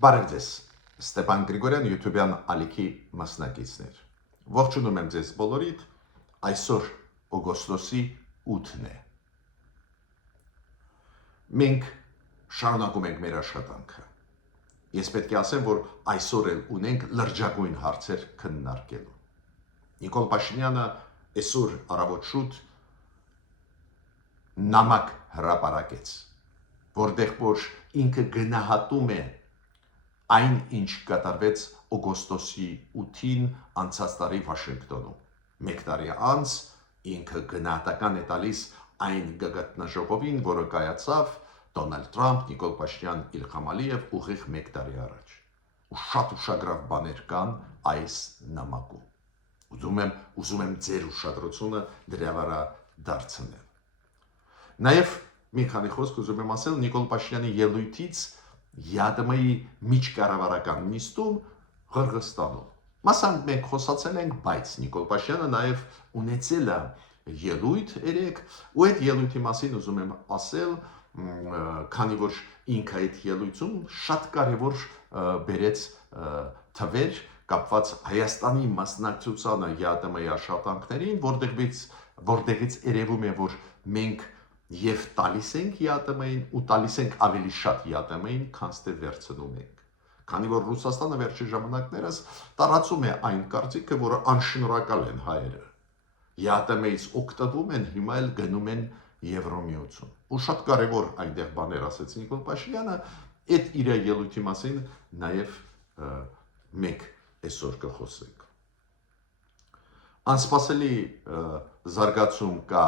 Բարև ձեզ, Ստեփան Գրիգորյան YouTube-յան ալիքի մասնակիցներ։ Ողջունում եմ ձեզ բոլորիդ, այսօր օգոստոսի 8-ն է։ Մենք շարունակում ենք մեր աշխատանքը։ Ես պետք է ասեմ, որ այսօր էլ ունենք լրջագույն հարցեր քննարկելու։ Նիկոլ Փաշինյանը այսօր առավոտ շուտ նամակ հրապարակեց, որտեղ որ ինքը գնահատում է այն, ինչ կատարվեց օգոստոսի 8-ին անցած տարի Վաշինգտոնում։ Մեկ տարի անց ինքը գնահատական է տալիս այն գագաթնաժողովին, որը կայացավ Դոնալդ Թրամփ, Նիկոլ Փաշինյան, Իլհամ Ալիև ուղիղ մեկ տարի առաջ։ Ու շատ ուշագրավ բաներ կան այս նամակում։ Ուզում եմ ձեր ուշադրությունը դրա վրա դարձնել։ Նաև մի քանի խոսք ուզում եմ ասել Նիկոլ Փաշինյանի ելույթից ԵԱԴՄ-ի միջկառավարական նիստում Ղրղըզստանում։ Մասամբ մենք խոսացել ենք, բայց Նիկոլ Փաշինյանը նաև ունեցել է ելույթ երեք, ու այդ ելույթի մասին ուզում եմ ասել, քանի որ ինքը այդ ելույթում շատ կարևոր բերեց թվեր կապված Հայաստանի մասնակցությանը ԵԱԴՄ-ի աշխատանքներին, որտեղից երևում է, որ մենք եւ տալիս ենք ԵԱՏՄ-ին ու տալիս ենք ավելի շատ ԵԱՏՄ-ին, քան թե վերցնում ենք։ Քանի որ Ռուսաստանը վերջին ժամանակներս տարածում է այն կարծիքը, որ անշնորհակալ են հայերը։ ԵԱՏՄ-ից օգտվում են, հիմա էլ գնում են Եվրոմիություն։ Ու շատ կարևոր այնտեղ բաներ ասեց Նիկոլ Փաշինյանը, այդ իր ելույթի մասին նաեւ մենք այսօր կխոսենք։ Անսպասելի զարգացում կա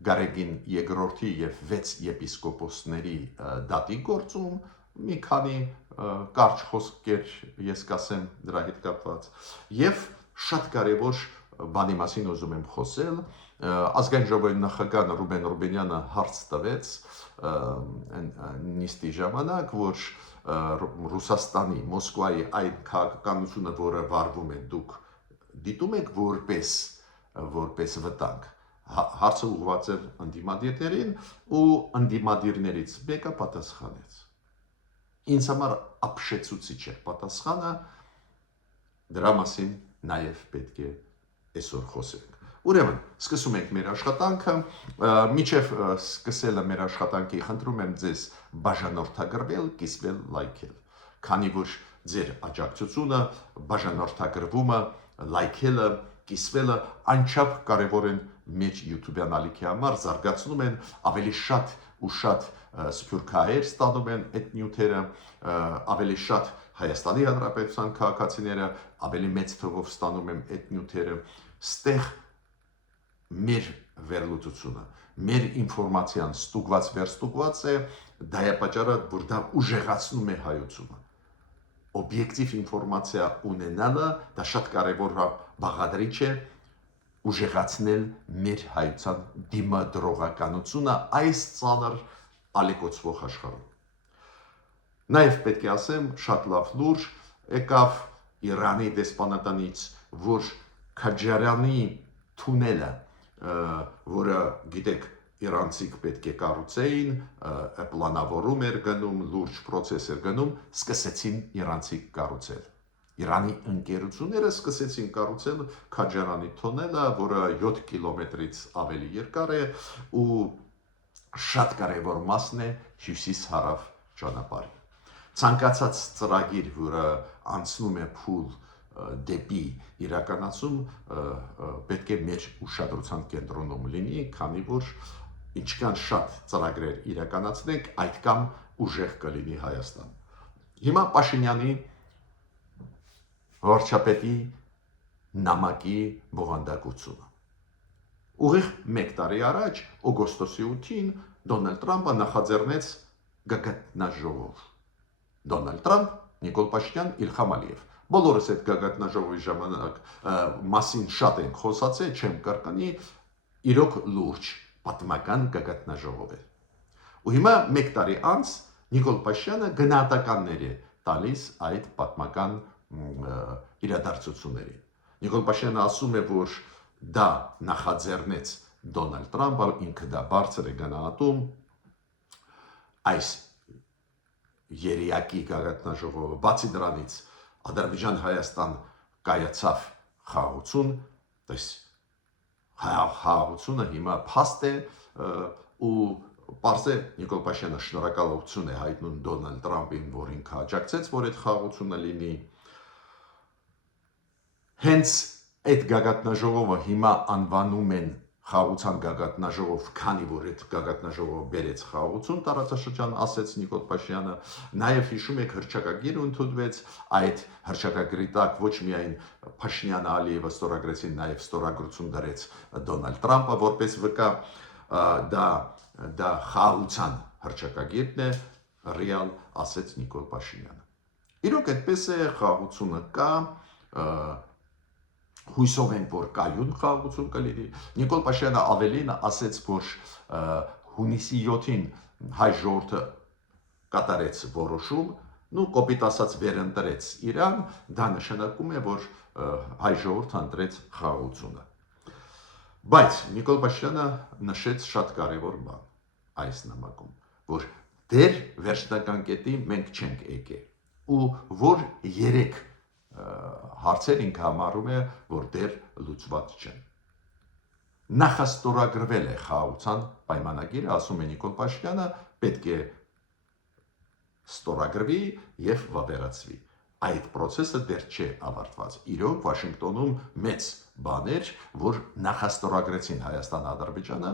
Գարեգին երկրորդի եւ 6 եպիսկոպոսների դատի գործում, մի քանի կարճ խոսքեր ես կասեմ դրա հետ կապված, եւ շատ կարեւոր բանի մասին ուզում եմ խոսել, ազգային ժողովի նախագահ Ռուբեն Ռուբենյանը հարց տվեց նիստի ժամանակ, որ Ռուսաստանի, Մոսկվայի այդ քաղաքականությունը, որը վարվում է, դուք դիտում եք որպես վտանգ։ Հարցը ուղղված էր ընդդիմադիրներին ու ընդդիմադիրներից մեկը պատասխանեց։ Ինձ համար ապշեցուցիչ էր պատասխանը, դրա մասին նաև պետք է այսօր խոսենք։ Ուրեմն, սկսում ենք մեր աշխատանքը, միջև սկսելը մեր աշխատանքի խնդրում եմ ձեզ բաժանորդագրվել, կիսվել, լայքել, քանի որ ձեր աջակցությունը, բաժանորդագրվումը, լայքելը, կիսվելը անչափ կարևոր են մեր YouTube-յան ալիքի համար, զարգացնում են, ավելի շատ ու շատ սփյուռքահայեր ստանում են այդ նյութերը, ավելի շատ Հայաստանի Հանրապետության քաղաքացիները ավելի մեծ թվով ստանում են այդ նյութերը, ստեղ մեր վերլուծությունը, մեր ինֆորմացիան ստուգված վերստուգված է, դա է պատճառը, որ դա ուժեղացնում է հայությունը։ Օբյեկտիվ ինֆորմացիա ունենալը դա շատ կարևոր բաղադրիչ է ուժեղացնել մեր հայության դիմադրողականությունը այս ծանր ալեկոծվող աշխարհում։ Նաև պետք է ասեմ, շատ լավ լուրջ եկավ Իրանի դեսպանատանից, որ Քաջարյանի թունելը, որը գիտեք իրանցիք պետք է կառուցեին, պլանավորում էր գնում, լուրջ process էր գնում, սկսեցին իրանցիք կառուցել։ Իրանի ընկերությունները սկսեցին կառուցել Քաջարանի թունելը, որը 7 կիլոմետրից ավելի երկար է ու շատ կարևոր մասն է հյուսիս-հարավ ճանապարհի։ Ցանկացած ծրագիր, որը անցնում է փուլ դեպի իրականացում, պետք է մեր ուշադրության կենտրոնում լինի, քանի որ ինչքան շատ ծրագրեր իրականացնենք, այդքան ուժեղ կլինի Հայաստան։ Հիմա Փաշինյանի վարչապետի նամակի բովանդակությունը։ Ուղիղ մեկ տարի առաջ, օգոստոսի 8-ին, Դոնալդ Թրամփը նախաձեռնեց գագաթնաժողով։ Դոնալդ Թրամփ, Նիկոլ Փաշինյան, Իլհամ Ալիև։ Բոլորս այդ գագաթնաժողովի ժամանակ մասին շատ ենք խոսացել, չեմ կրկնի, իրոք լուրջ պատմական գագաթնաժողով է։ Ու հիմա մեկ տարի անց Նիկոլ Փաշինյանը գնահատականներ է տալիս այդ պատմական իրադարձություններին։ Նիկոլ Փաշինյանը ասում է, որ դա նախաձեռնեց Դոնալդ Թրամփը, ինքը դա բարձր է գնահատում, այս երիակի գագաթնաժողովը, բացի դրանից Ադրբեջան-Հայաստան կայացավ խաղաղություն, խաղաղությունը հիմա փաստ է ու պարզ է Նիկոլ Փաշինյանը շնորհակալություն է հայտնում Դոնալդ Տրամփին, որ ինքը աջակցեց, որ այդ խաղաղությունը լինի։ Հենց այդ գագաթնաժողովը հիմա անվանում են խաղաղության գագաթնաժողով, քանի որ այդ գագաթնաժողովը բերեց խաղաղություն տարածաշրջան, ասեց Նիկոլ Փաշինյանը։ Նաև հիշում եք հռչակագիր ընդունվեց, այդ հռչակագրի տակ ոչ միայն Փաշինյանը, Ալիևը ստորագրեցին, նաև ստորագրություն դրեց Դոնալդ Տրամփը որպես վկա, դա խաղաղության հռչակագիրն է, ռեալ, ասեց Նիկոլ Փաշինյանը։ Իրոք այդպես է, խաղաղությունը կա, հույսով ենք, որ կայուն խաղաղություն կլինի։ Նիկոլ Փաշինյանը ավելին ասեց, որ հունիսի 7-ին հայ ժողովուրդը կատարեց որոշում, կոպիտ ասած վերընտրեց իրան, դա նշանակում է, որ հայ ժողովուրդը ընտրեց խաղաղությունը։ Բայց Նիկոլ Փաշինյանը նշեց շատ կարևոր բան այս նամակում, որ դեր վերջնական կետի մենք չենք եկել, ու որ 3 հարցեր ինքը համարում է, որ դեր լուծված չեն։ Նախաստորագրվել է խաղաղության պայմանագիրը, ասում է Նիկոլ Փաշինյանը, պետք է ստորագրվի եւ վավերացվի։ Այդ process-ը դեռ չէ ավարտված։ Իրոք Վաշինգտոնում մեծ բաներ, որ նախաստորագրեցին Հայաստան-Ադրբեջանը,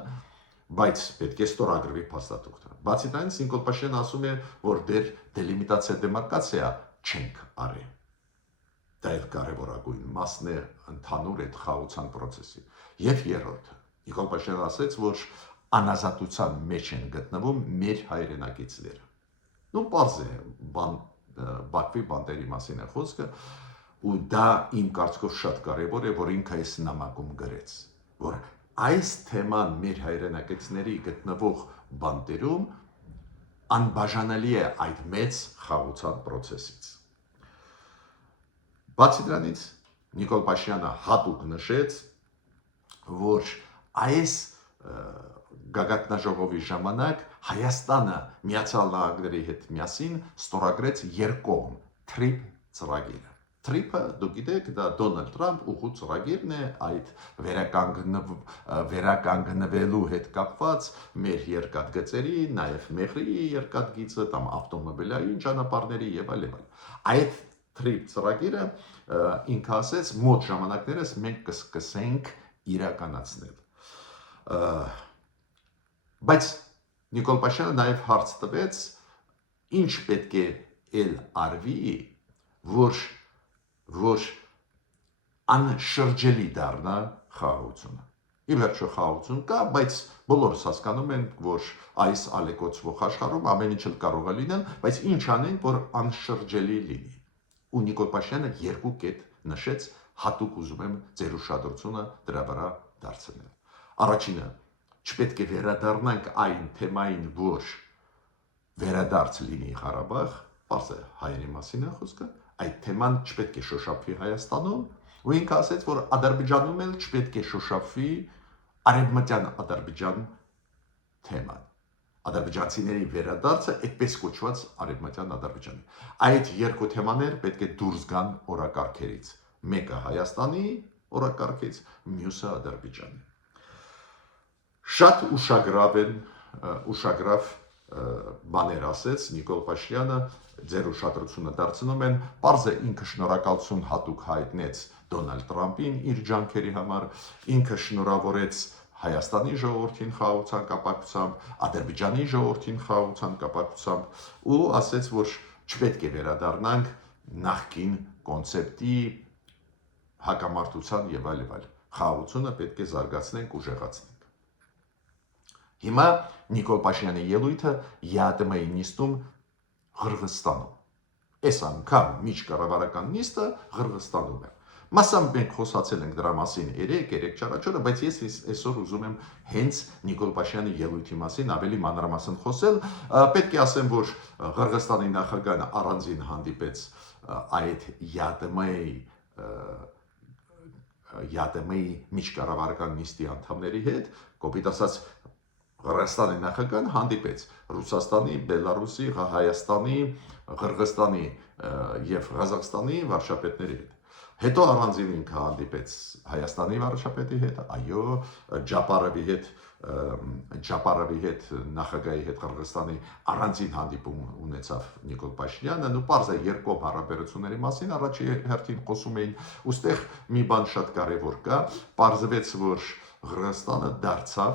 բայց պետք է ստորագրվի փաստաթուղթը։ Բացի դրանից Նիկոլ Փաշինյանը ասում է, որ դեռ դելիմիտացիա դեմարկացիա չենք արել։ Դա էլ կարևորագույն մասն է ընդհանուր այդ խաղաղության process-ի։ Եվ երրորդը, Նիկոլ Փաշինյանը ասաց, որ անազատության մեջ են գտնվում մեր հայրենակիցները։ Պարզ է, Բաքվի բանտերի մասին է խոսքը, ու դա իմ կարծիքով շատ կարևոր է, որ ինքը այս նամակում գրեց, որ այս թեման մեր հայրենակիցների գտնվող բանտերում անբաժանելի է այդ մեծ խաղաղության process-ից։ Բացի դրանից Նիկոլ Փաշինյանը հատուկ նշեց, որ այս գագաթնաժողովի ժամանակ Հայաստանը Միացյալ Նահանգների հետ միասին ստորագրեց երկկողմ TRIP ծրագիրը։ TRIP-ը, դուք գիտեք, դա Դոնալդ Տրամփ ուղղու ծրագիրն է, այդ վերականգնվելու հետ կապված մեր երկաթգծերի, նաև մեղրի երկաթգիծը, կամ ավտոմոբիլային ճանապարհների եւ այլն։ Այդ TRIP ծրագիրը ինքը ասեց մոտ ժամանակներս մենք կսկսենք իրականացնել։ Բայց Նիկոլ Փաշինյանը նաև հարց տվեց, ինչ պետք է էլ արվի, որ անշրջելի դառնա խաղաղությունը։ Ի վերջո խաղաղություն կա, բայց բոլորս հասկանում ենք, որ այս ալեկոծվող աշխարհում ամեն ինչ կարող է լինել, բայց ինչ անենք, որ անշրջելի լինի։ Ու Նիկոլ Փաշինյանը 2 կետ նշեց, հատուկ ուզում եմ ձեր ուշադրությունը դրա վրա դարձնել։ Առաջինը, չպետք է վերադառնանք այն թեմային, որ վերադարձ լինի Ղարաբաղ, պարզ է հայերի մասին է խոսքը, այդ թեման չպետք է շոշափվի Հայաստանում, ու ինքը ասեց, որ Ադրբեջանում էլ չպետք է շոշափվի արևմտյան Ադրբեջան թեման։ Ադրբեջանցիների վերադարձը այդպես կոչված արևմտյան Ադրբեջանի։ Այդ 2 թեմաներ պետք է դուրս գան օրակարգերից։ Մեկը Հայաստանի օրակարգից, մյուսը Ադրբեջանի։ Շատ ուշագրավ բաներ ասեց Նիկոլ Փաշինյանը, ձեր ուշադրությունը դարձնում են, պարզ է ինքը շնորհակալություն հատուկ հայտնեց Դոնալդ Տրամփին իր ջանքերի համար, ինքը շնորհավորեց Հայաստանի ժողովրդին խաղաղության կապակցությամբ, Ադրբեջանի ժողովրդին խաղաղության կապակցությամբ ու ասեց, որ չպետք է վերադառնանք նախկին կոնցեպտի հակամարտության եւ այլ։ Խաղաղությունը պետք է զարգացնենք, ուժեղացնենք։ Հիմա Նիկոլ Փաշինյանի ելույթը ԵԱՏՄ-ի նիստում Ղրղստանում։ Այս անգամ միջկառավարական նիստը Ղրղստանում է։ Մասամբ մենք խոսացել ենք դրա մասին 3 չառաջորը, բայց ես այսօր ուզում եմ հենց Նիկոլ Փաշինյանի ելույթի մասին ավելի մանրամասն խոսել։ Պետք է ասեմ, որ Ղրղստանի նախագահն առանձին հանդիպեց այդ ԵԱՏՄ-ի միջկառավարական նիստի անդամների հետ, կոպիտ ասած Qırğızstani նախագահան հանդիպեց Ռուսաստանի, Բելարուսի, Հայաստանի, Qırğızstani եւ Ղազախստանի վարչապետների հետ։ Հետո առանձին ինքը հանդիպեց Հայաստանի վարչապետի հետ, այո, Ջապարովի հետ նախագահի հետ Qırğızstani առանձին հանդիպում ունեցավ Նիկոլ Փաշինյանը, ու պարզ է երկկողմ հարաբերությունների մասին առաջի հերթին խոսում էին, ուստեղ մի բան շատ կարևոր կա, պարզվեց, որ Qırğızstանը դարձավ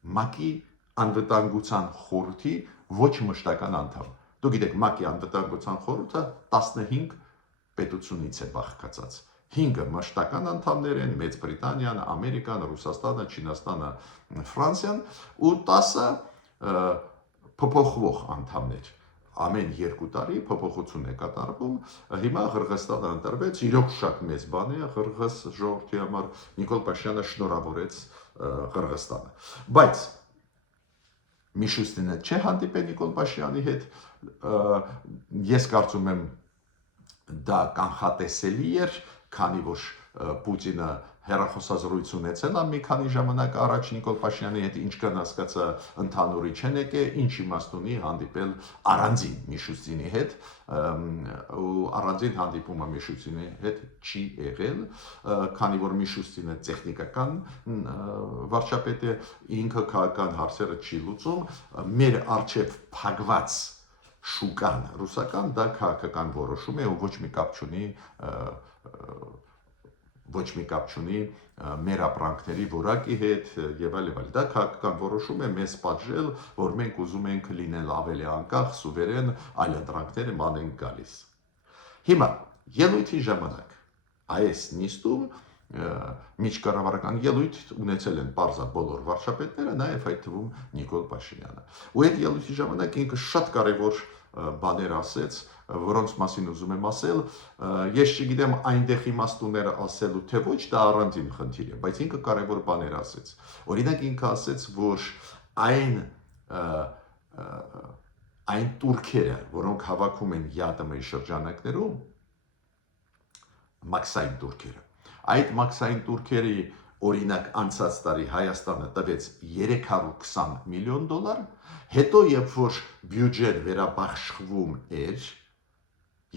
ՄԱԿ-ի անվտանգության խորհրդի ոչ մշտական անդամ։ Դուք գիտեք, ՄԱԿ-ի անվտանգության խորհուրդը 15 պետությունից է բաղկացած։ 5-ը մշտական անդամներ են՝ Մեծ Բրիտանիան, Ամերիկան, Ռուսաստանը, Չինաստանը, Ֆրանսիան, ու 10-ը փոփոխվող անդամներ։ Ամեն 2 տարի փոփոխություն է կատարվում։ Հիմա Qırğızstանը ընտրվեց, իրոք շատ մեծ բան է Qırğız ժողովրդի համար, Նիկոլ Փաշինյանը շնորհավորեց Qırğızstանը։ Բայց Միշուստինը չէ հանդիպել Նիկոլ Փաշինյանի հետ, ես կարծում եմ դա կանխատեսելի էր, քանի որ Պուտինը հեռախոսազրույց ունեցել է մի քանի ժամանակ առաջ Նիկոլ Փաշինյանի հետ, ինչ կան հասկացա ընդհանուրի չեն եկել, ինչ իմաստ ունի հանդիպել առանձին Միշուստինի հետ, ու առանձին հանդիպումը Միշուստինի հետ չի եղել, քանի որ Միշուստինը տեխնիկական վարչապետ է, ինքը քաղաքական հարցերը չի լուծում, մեր առջև փակված շուկան ռուսական դա քաղաքական որոշում է ու ոչ մի կապ չունի մեր ապրանքների որակի հետ եւ այլ, դա քաղաքական որոշում է մեզ պատժել, որ մենք ուզում ենք լինել ավելի անկախ, սուվերեն, այլընտրանքները ման ենք գալիս։ Հիմա ելույթի ժամանակ այս նիստում միջկառավարական ելույթ ունեցել են պարզա բոլոր վարչապետները, նաև այդ թվում Նիկոլ Փաշինյանը։ Ու այդ ելույթի ժամանակ ինքը շատ կարևոր բաներ ասեց, որոնց մասին ուզում եմ ասել, ես չգիտեմ այնտեղ իմաստունները ասելու թե ոչ, դա առանձին խնդիր է, բայց ինքը կարևոր բաներ ասեց։ Օրինակ ինքը ասեց, որ այն турքերը, որոնք հավաքում են ԵԱՏՄ-ի շրջանակներում, մաքսային турքերը, այդ մաքսային турքերի օրինակ անցած տարի Հայաստանը տվեց 320 միլիոն դոլար, հետո երբ որ բյուջեն վերաբաշխվում էր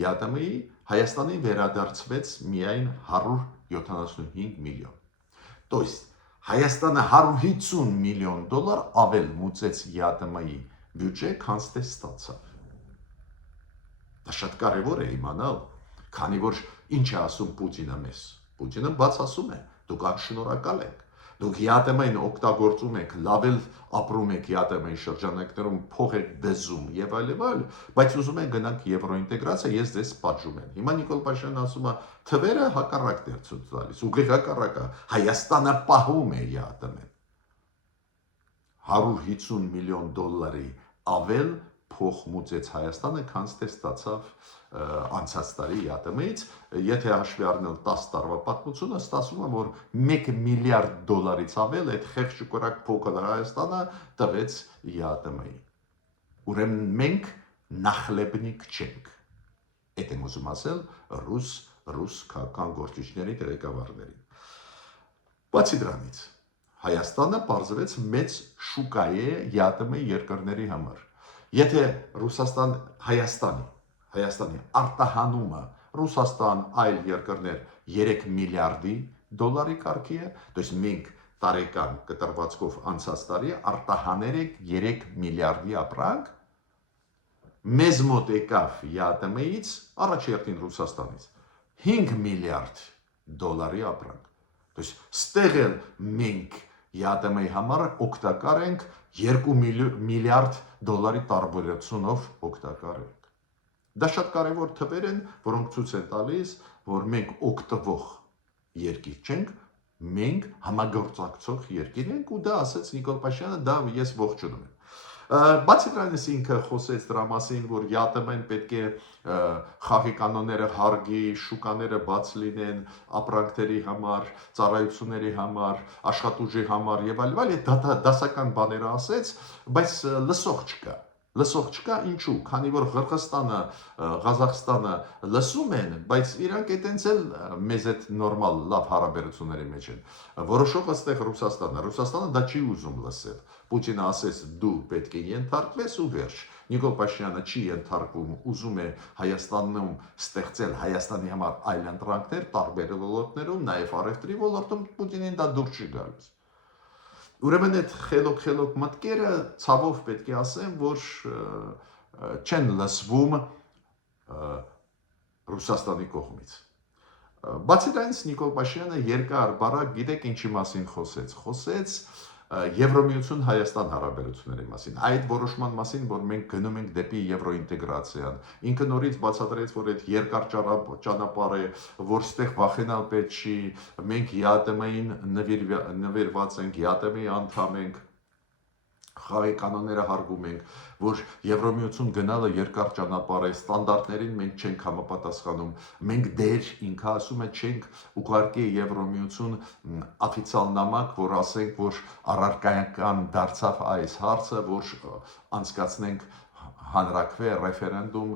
ԵԱՏՄ-ի, Հայաստանին վերադարձվեց միայն 175 միլիոն։ То есть Հայաստանը 150 միլիոն դոլար ավել մուծեց ԵԱՏՄ-ի բյուջե, քան թե ստացավ։ Դա շատ կարևոր է իմանալ, քանի որ ինչ է ասում Պուտինը մեզ։ Պուտինը բաց ասում է, դուք անշնորհակալ եք, դուք ԵԱՏՄ-ին օգտագործում եք, լավ էլ ապրում եք ԵԱՏՄ-ի շրջանակներում, փող եք դզում եւ այլ, բայց ուզում եք գնանք եվրոինտեգրացիա, ես ձեզ պատժում եմ։ Հիմա Նիկոլ Փաշինյանը ասում է, թվերը հակառակն է ցույց տալիս, ուղիղ հակառակը, Հայաստանը պահում է ԵԱՏՄ-ին։ 150 միլիոն դոլարի ավել փող մուծեց Հայաստանը, քան թե ստացավ անցած տարի ԵԱՏՄ-ից, եթե հաշվի առնել 10 տարվա պատմությունը, ստացվում է, որ 1 միլիարդ դոլարից ավել այդ խեղճ ու կրակ փոքր Հայաստանը տվեց ԵԱՏՄ-ին։ Ուրեմն մենք նախլեբնիկ չենք։ Այդ եմ ուզում ասել ռուս քաղաքական գործիչների ղեկավարներին։ Բացի դրանից, Հայաստանը պարզվեց մեծ շուկա է ԵԱՏՄ երկրների համար։ Եթե Հայաստանի արտահանումը Ռուսաստան այլ երկրներ 3 միլիարդի դոլարի կարգի է, то есть մենք տարեկան կտրվածքով անցած տարի արտահաներ ենք 3 միլիարդի ապրանք, մեզ մոտ եկավ ԵԱՏՄ-ից, առաջերտին Ռուսաստանից 5 միլիարդ դոլարի ապրանք։ То есть ստեղ էլ մենք ԵԱՏՄ-ի համար օգտակար ենք 2 միլիարդ դոլարի տարբերությունով օգտակար ենք։ Դա շատ կարևոր թվեր են, որոնք ցույց են տալիս, որ մենք օգտվող երկիր չենք, մենք համագործակցող երկիր ենք, ու դա ասեց Նիկոլ Փաշինյանը, դա ես ողջունում եմ։ Բացի դրանից ինքը խոսեց դրա մասին, որ ԵԱՏՄ-ն պետք է խաղի կանոնները հարգի, շուկաները բաց լինեն ապրանքների համար, ծառայությունների համար, աշխատուժի համար եւ այլ, դասական բաներ ասեց, բայց լսող չկա։ Լսող չկա, ինչու, քանի որ Ղրղստանը, Ղազախստանը լսում են, բայց իրանք այտենց էլ մեզ այդ նորմալ լավ հարաբերությունների մեջ են։ Որոշողը ստեղ Ռուսաստանը դա չի ուզում լսել։ Պուտինը ասեց դու պետք է ենթարկվես ու վերջ։ Նիկոլ Փաշինյանը չի ենթարկվում, ուզում է Հայաստանում ստեղծել Հայաստանի համար այլ ընտրանքներ տարբեր ոլորտներում, նաև առևտրի ոլորտում, Պուտինին դա դուր չի գալիս։ Ուրեմն այդ խելոք մտքերը ցավով պետք է ասեմ, որ չեն լսվում Ռուսաստանի կողմից։ Բացի դրանից Նիկոլ Փաշինյանը երկար բարակ գիտեք ինչի մասին խոսեց Եվրոմիություն Հայաստան հարաբերությունների մասին, այդ որոշման մասին, որ մենք գնում ենք դեպի եվրոինտեգրացիան։ Ինքը նորից բացատրեց, որ այդ երկար ճանապարհ է, որ ստեղ վախենալ պետք չի, մենք ԵԱՏՄ-ին նվիրված ենք, ԵԱՏՄ-ի անդամ ենք, խաղի կանոնները հարգում ենք, որ Եվրոմիություն գնալը երկար ճանապարհ է, ստանդարտներին մենք չենք համապատասխանում, մենք դեր ինքը ասում է չենք ուղարկի Եվրոմիություն օֆիցիալ նամակ, որ ասենք, որ առարկայական դարձավ այս հարցը, որ անցկացնենք հանրակրվե ռեֆերենդում,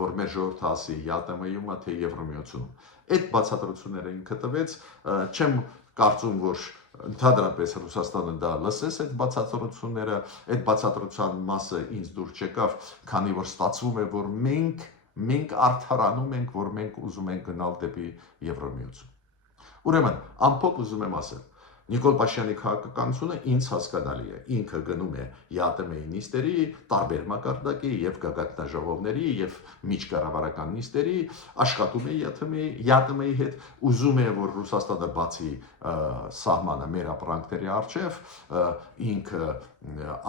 որ մեր ժողովուրդը ասի ԵԱՏՄ-ում, թե Եվրոմիությունում։ Այդ բացատրությունները ինքը տվեց, չեմ կարծում, որ ընդհանրապես Ռուսաստանը դա լսես այդ բացատրությունները, այդ բացատրության մասը ինձ դուր չեկավ, քանի որ ստացվում է, որ մենք արդարանում ենք, որ մենք ուզում ենք գնալ դեպի Եվրոմիություն։ Ուրեմն, ամփոփ ուզում եմ ասել, Նիկոլ Փաշինյանի քաղաքականությունը ինձ հասկանալի է, ինքը գնում է ԵԱՏՄ-ի նիստերի, տարբեր մակարդակի եւ գագաթնաժողովների եւ միջկառավարական նիստերի, աշխատում է ԵԱՏՄ-ի հետ, ուզում է, որ Ռուսաստանը բացի սահմանը մեր ապրանքների առջև, ինքը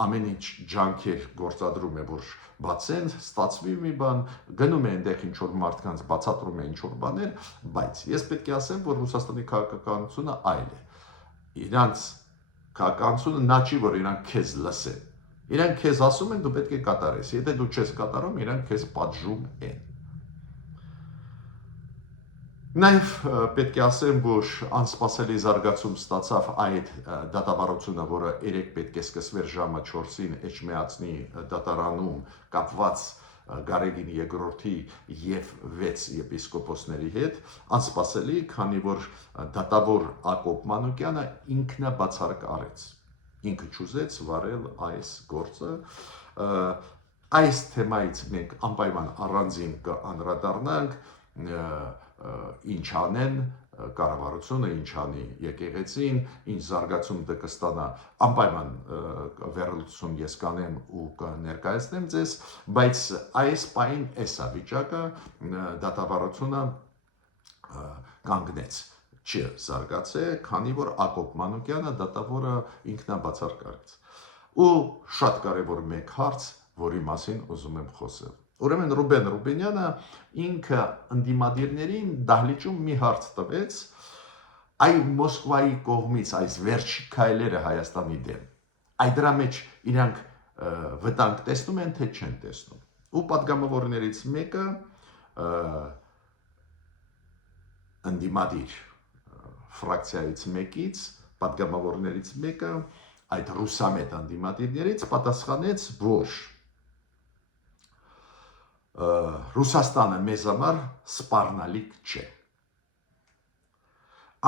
ամեն ինչ ջանքեր գործադրում է, որ բացեն, ստացվի մի բան, գնում է այնտեղ ինչ որ մարդկանց բացատրում է ինչ որ բաներ, բայց ես պետք է ասեմ, որ Ռուսաստանի քաղաքականությունը այլ է։ Իրանց քաղաքականությունը նա չի, որ իրանք քեզ լսեն։ Իրանք քեզ ասում են դու պետք է կատարես։ Եթե դու չես կատարում, իրանք քեզ պատժում են։ Նաև պետք է ասեմ, որ անսպասելի զարգացում ստացավ այդ դատավարությունը, որը երեք պետք է սկսվեր ժամը 4-ին Էջմիածնի դատարանում կապված Գարեգին II-ի եւ 6 եպիսկոպոսների հետ, անսպասելի, քանի որ դատավոր Ակոբ Մանուկյանը ինքնաբացարկ արեց։ Ինքը չուզեց վարել այս գործը։ Այս թեմայից մենք անպայման առանձին կանդրադառնանք, ինչ անեն կառավարությունը, ինչ անի եկեղեցին, ինչ զարգացում դա կստանա, անպայման վերլուծություն ես կանեմ ու կներկայացնեմ ձեզ, բայց այս պայն էսա վիճակը դատավարությունը կանգնեց, չզարգացե, քանի որ Ակոբ Մանուկյանը դատավորը ինքնաբացարկ արեց։ Ու շատ կարևոր մեկ հարց, որի մասին ուզում եմ խոսել։ Ուրեմն Ռուբեն Ռուբենյանը ինքը ընդդիմադիրներին դահլիճում մի հարց տվեց, այ Մոսկվայի կողմից այս վերջի քայլերը Հայաստանի դեմ, այդ դրա մեջ իրանք վտանգ տեսնում են, թե չեն տեսնում։ Ու պատգամավորներից մեկը ընդդիմադիր ֆրակցիայից մեկից, պատգամավորներից մեկը այդ ռուսամետ ընդդիմադիրներից պատասխանեց, որ Ռուսաստանը մեզ համար սպառնալիք չէ։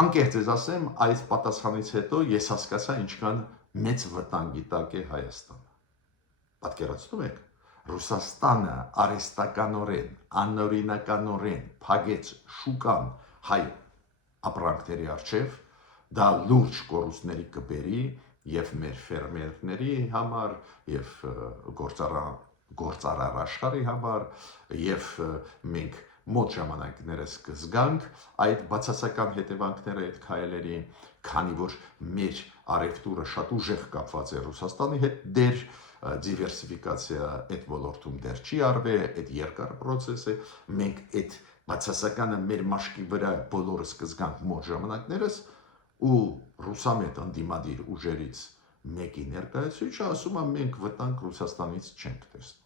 Անկեղծ ես ասեմ, այս պատասխանից հետո ես հասկացա ինչքան մեծ վտանգի տակ է Հայաստանը։ Պատկերացնում եք, Ռուսաստանը արհեստականորեն, անօրինականորեն փակեց շուկան հայ ապրանքների առջև, դա լուրջ կորուստների կբերի եւ մեր ֆերմերների համար, եւ գործարար աշխարհի համար, եւ մենք մոտ ժամանակներս կզգանք այդ բացասական հետևանքները այդ քայլերի, քանի որ մեր առևտուրը շատ ուժեղ կապված է Ռուսաստանի հետ, դեր դիվերսիֆիկացիա այդ ոլորտում դեռ չի արվել, այդ երկար process է, մենք այդ բացասականը մեր մաշկի վրա բոլորս կզգանք մոտ ժամանակներս, ու ռուսամետ ընդդիմադիր ուժերից մեկի ներկայացուցիչը ասում է մենք վտանգ Ռուսաստանից չենք տեսնում։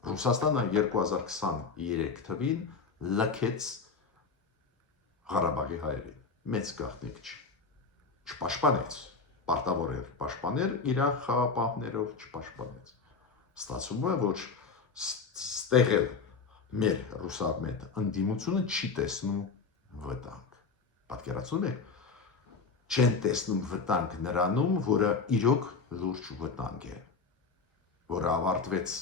Ռուսաստանը 2023 թվին լքեց Ղարաբաղի հայերին, մեծ գաղտնիք չի, չպաշտպանեց, պարտավոր էր պաշտպաներ, իր խաղապահներով չպաշտպանեց։ Ստացվում է, որ ստեղ էլ մեր ռուսամետ ընդդիմությունը չի տեսնում վտանգ։ Պատկերացնում եք, չեն տեսնում վտանգ նրանում, որը իրոք լուրջ վտանգ է, որը ավարտվեց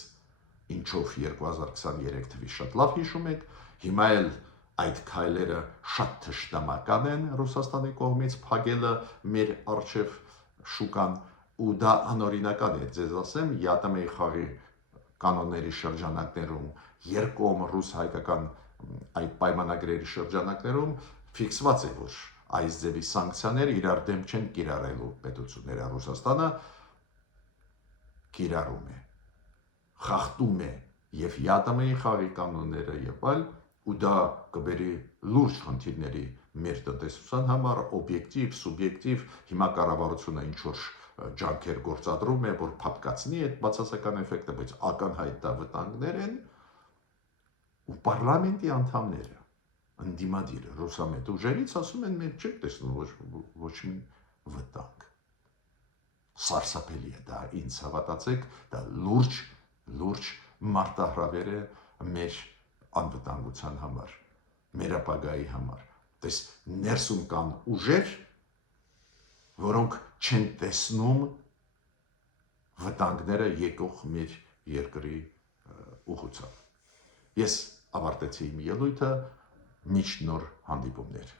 ինչով 2023 թվի շատ լավ հիշում եք, հիմա էլ այդ քայլերը շատ թշնամական են Ռուսաստանի կողմից փակելը մեր առջև շուկան ու դա անօրինական է, ձեզ ասեմ, ԵԱՏՄ-ի խաղի կանոնների շրջանակներում, երկկողմ ռուս-հայկական այդ պայմանագրերի շրջանակներում ֆիքսված է, որ այս ձևի սանկցիաները իրար դեմ չեն կիրառելու պետությունները, Ռուսաստանը կիրառում է, խախտում է եւ ԵԱՏՄ-ի խաղի կանոնները եւ այլ, ու դա կբերի լուրջ խնդիրների մեր տնտեսության համար, օբյեկտիվ, սուբյեկտիվ, հիմա կառավարությունը ինչ որ ջանքեր գործադրում է, որ փափկացնի այդ բացասական էֆեկտը, բայց ակնհայտ դա վտանգներ են, ու պարլամենտի անդամները, ընդդիմադիրը, ռուսամետ ուժերից ասում են, մենք չենք տեսնում ոչ մի վտանգ։ Սարսափելի է դա, ինձ հավատացեք, դա լուրջ մարտահրավեր է մեր անվտանգության համար, մեր ապագայի համար։ Տես ներսում կան ուժեր, որոնք չեն տեսնում վտանգները եկող մեր երկրի ուղղությամբ։ Ես ավարտեցի իմ ելույթը, մինչ նոր հանդիպումներ։